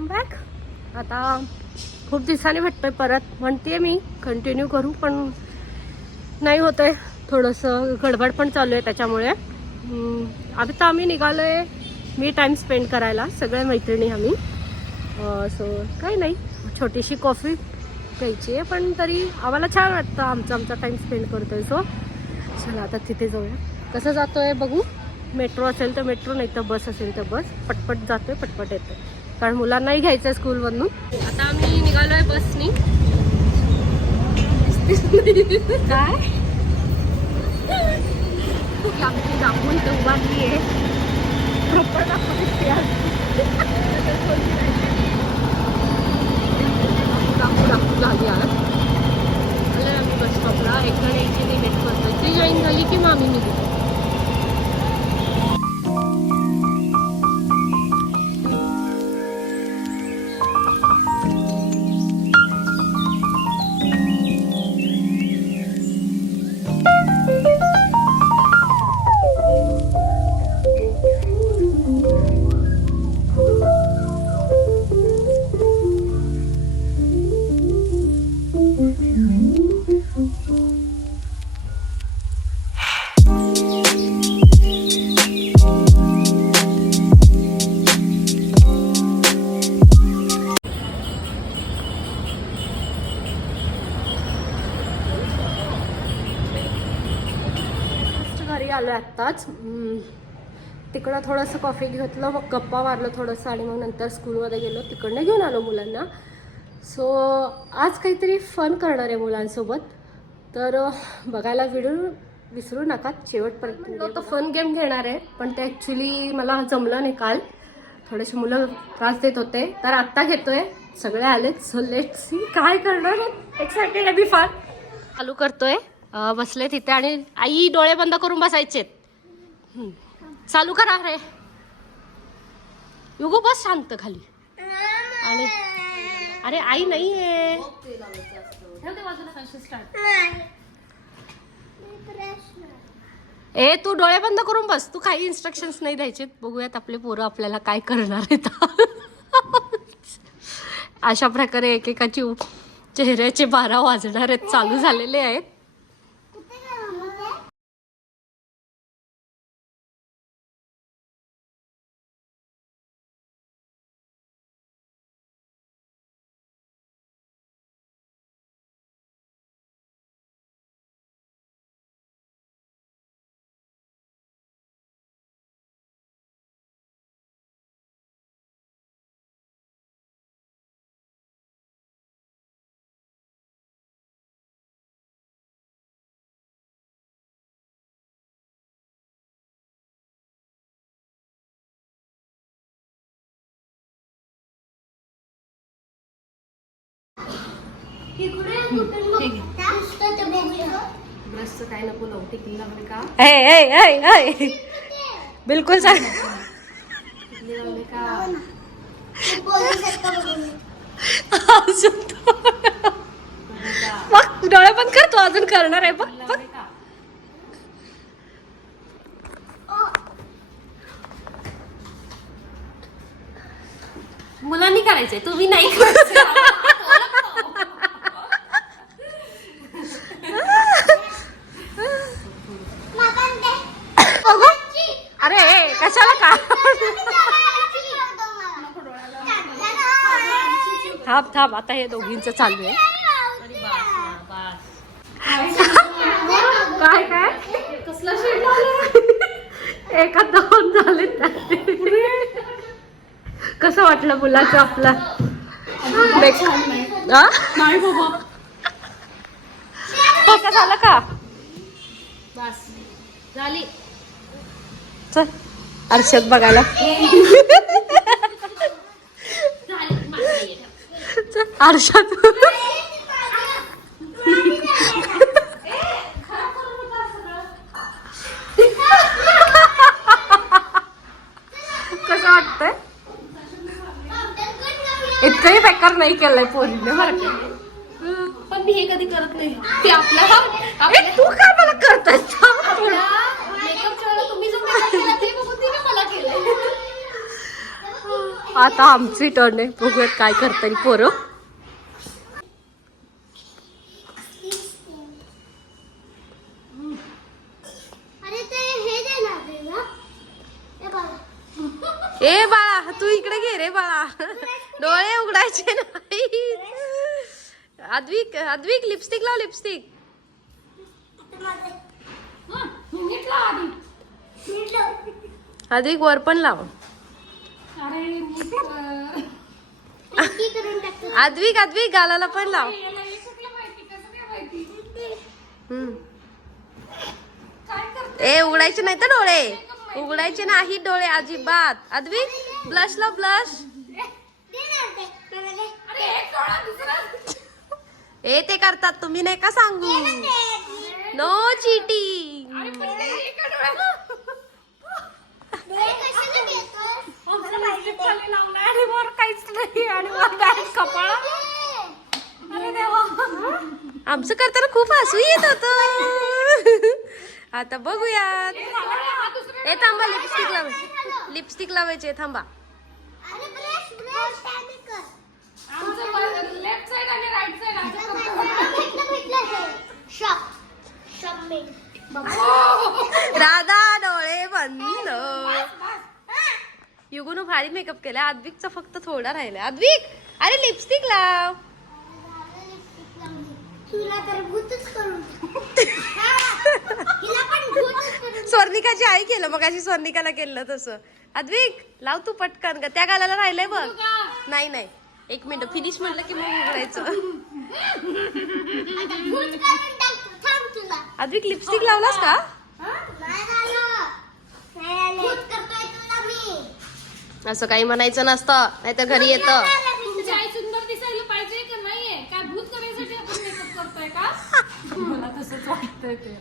Welcome back. आता खूप दिवसांनी भेटतोय परत. म्हणते मी कंटिन्यू करू पण नाही होतंय, थोडंसं गडबड पण चालू आहे त्याच्यामुळे. आता आम्ही निघालोय मी टाइम स्पेंड करायला सगळ्या मैत्रिणी आम्ही. सो काही नाही, छोटीशी कॉफी प्यायची आहे पण तरी आम्हाला छान वाटतं, आमचा टाइम स्पेंड करतोय. सो चला आता तिथे जाऊया. कसं जातोय बघू. मेट्रो असेल तर मेट्रो, नाही तर बस असेल तर बस. पटपट जातोय पटपट येतोय, कारण मुलांनाही घ्यायचं आहे स्कूलमधून. आता आम्ही निघालोय बसनी. काय आमची दाखवून तर उभारली आहे प्रॉपर दाखवू झाली आहे. आलं आम्ही बस स्टॉपला. एक जण यायची नाही वेट करतोय, ती जॉईन झाली की मग आम्ही निघू. घरी आलो आत्ताच. तिकडं थोडंसं कॉफी घेतलं, मग गप्पा मारलं थोडंसं आणि मग नंतर स्कूलमध्ये गेलो. तिकडनं घेऊन आलो मुलांना. सो आज काहीतरी फन करणार आहे मुलांसोबत, तर बघायला व्हिडिओ विसरू नका शेवटपर्यंत. तो फन गेम घेणार आहे पण ते ॲक्च्युली मला जमलं नाही काल. थोडेसे मुलं त्रास देत होते, तर आत्ता घेतोय. सगळे आलेत. सो लेट्स सी काय करणार. एक्सायटेड आहे मी फार. चालू करतोय. बसले तिथे आणि आई डोळे बंद करून बसायचे. चालू करा रे युगो, बस शांत खाली. आणि अरे आई नाहीये. ए तू डोळे बंद करून बस. तू काही इन्स्ट्रक्शन्स नाही द्यायचे. बघूयात आपले पोरं आपल्याला काय करणार आहेत. अशा प्रकारे एकेकाची चेहऱ्याचे 12 वाजणार आहेत, चालू झालेले आहेत. काय नको लवटी लागले का. बिलकुल सांग का. मग डोळे बंद कर. तू अजून करणार आहे बघ. मुलांनी करायचंय, तुम्ही नाही करायचं. अरे कशाला का. थांब आता हे दोघींचं चालू आहे. काय काय कसला एका 2 झाले. कसं वाटलं मुलाचं आपला. नाही बाबा कसं झालं का. बस झाली. चल अर्षद बघायला. अर्षद कसं वाटतंय. इतकंही बेकार नाही केलंय पोरीने बरं का. पण मी हे कधी करत नाही. ते आपला तू काय मला करतोय. तुम्ही जो आता आमची टर्न आहे, बघूयात काय करताय पोरं. ए बाळा तू इकडे घे रे बाळा, डोळे उघडायचे नाही. अद्विक अद्विक लिपस्टिक लाव, लिपस्टिक. अद्विक वर पण लाव. अद्विक अद्विक गालाला पण लाव. ए उघडायचे नाही तर डोळे, उघडायचे नाही डोळे अजिबात. अद्विक ब्लश लाव, ब्लश. ए ते करतात, तुम्ही नाही का सांगू. No cheating. आमचं करताना खूप हसू येत होत. आता बघूयात. ए थांबा, लिपस्टिक लावायची, लिपस्टिक लावायची, थांबा. राधा डोळे बंद. युगुनू भारी मेकअप केला. अद्विकचा फक्त थोडा राहिला. अद्विक अरे लिपस्टिक लाव. स्वर्णिकाची आई केलं मग, अशी स्वर्णिकाला केलं तसं. अद्विक लाव तू पटकन, त्या गालाला राहिलंय बघ. नाही नाही, एक मिनिट फिनिश म्हटलं की मग उघडायचं. अद्विक लिपस्टिक लावलास का. असं काही म्हणायचं नसतं, नाही तर घरी येतं. सुंदर दिसायला पाहिजे का नाहीये, काय भूत करायसाठी आपण मेकअप करतोय का. मला तसंच वाटतंय ते.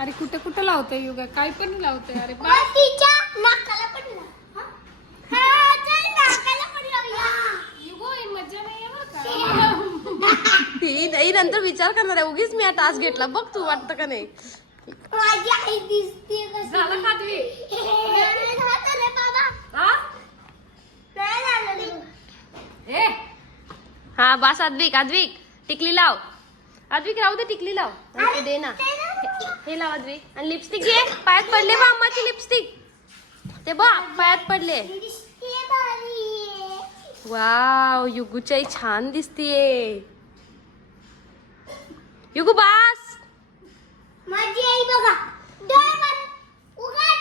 अरे कुठे कुठे लावतोय युगा, काय पण लावतोय. अरे मजा नाही ही नंतर विचार करणार आहे. उगीच मी हा टास्क घेतला बघ, तू वाटतं का नाही. झालं का तुम्ही. हा बस. अद्विक अद्विक टिकली लाव. अद्विक राहू दे, टिकली लाव. ते दे ना, हे लाव अद्विक. आणि लिपस्टिक घे. पायात पडले बा अम्माची लिपस्टिक, ते बा पायात पडले. वाव युगूची छान दिसतीये. युगू बास. माझी आई बघा, डोळे बंद उघड.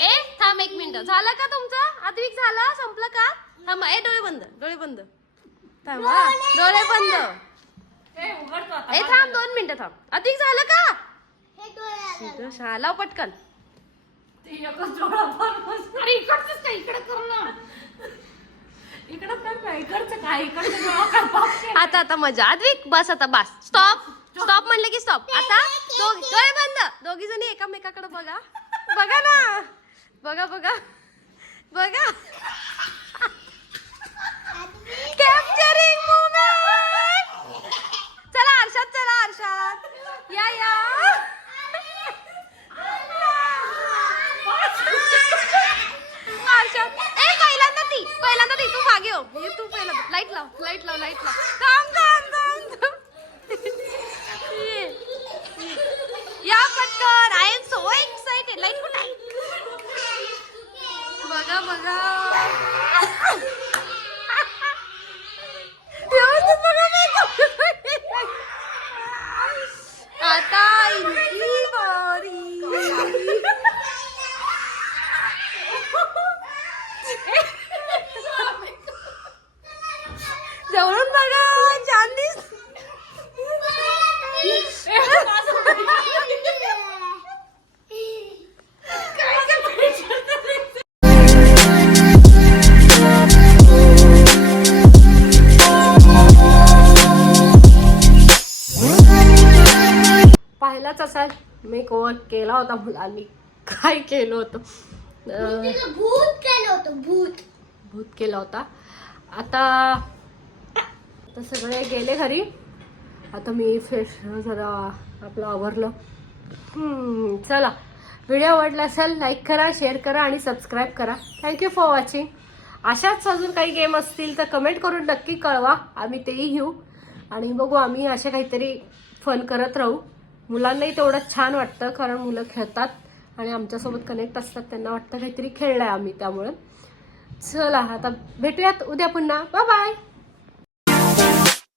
ए थांब एक मिनिट. झालं का तुमचं अद्विक, झालं संपलं का. थांब. ए डोळे बंद, डोळे बंद. थांब डोळे बंद. ए थांब 2 मिनिटं थांब. अद्विक झालं का. लाव पटकन. अरे इकडचंच काय, इकडे कर ना. इकडं कर ना, इकडचं काय, इकडचं. आता आता मजा. अद्विक बस, आता बस. स्टॉप. स्टॉप म्हणलं की स्टॉप. आता डोळे बंद. दोघी जणी एकामेकाकडे बघा. बघा ना, बघा बघा बघा. Capturing moment. चला आरशात, चला आरशात या या. आरशात. ए पहिल्यांदा ती तू मागे हो. तू पहिल्यांदा लाईट लाव, लाईट लाव, लाईट लाव. थांब थांब थांब थांब. या पटकन. I am so excited. Light कुठे आहे. बघा बघा. आता इतकी भारी. जवळून बघा, छान दिसत. पाहिलाच असा मेकओव्हर केला होता मुलांनी. काय केलं होतं. भूत केलं होतं, भूत केला होता. आता सगळे गेले घरी. आता मी फ्रेश जरा आपलं आवरलं. चला, व्हिडिओ आवडला असेल लाईक करा, शेअर करा आणि सबस्क्राईब करा. Thank you for watching. अशाच अजून काही गेम असतील तर कमेंट करून नक्की कळवा, आम्ही तेही घेऊ आणि बघू. आम्ही असे काहीतरी फन करत राहू. मुलांनाही तेवढंच छान वाटतं, कारण मुलं खेळतात आणि आमच्यासोबत कनेक्ट असतात, त्यांना वाटतं काहीतरी खेळलंय आम्ही. त्यामुळे चला, आता भेटूयात उद्या पुन्हा. Bye bye.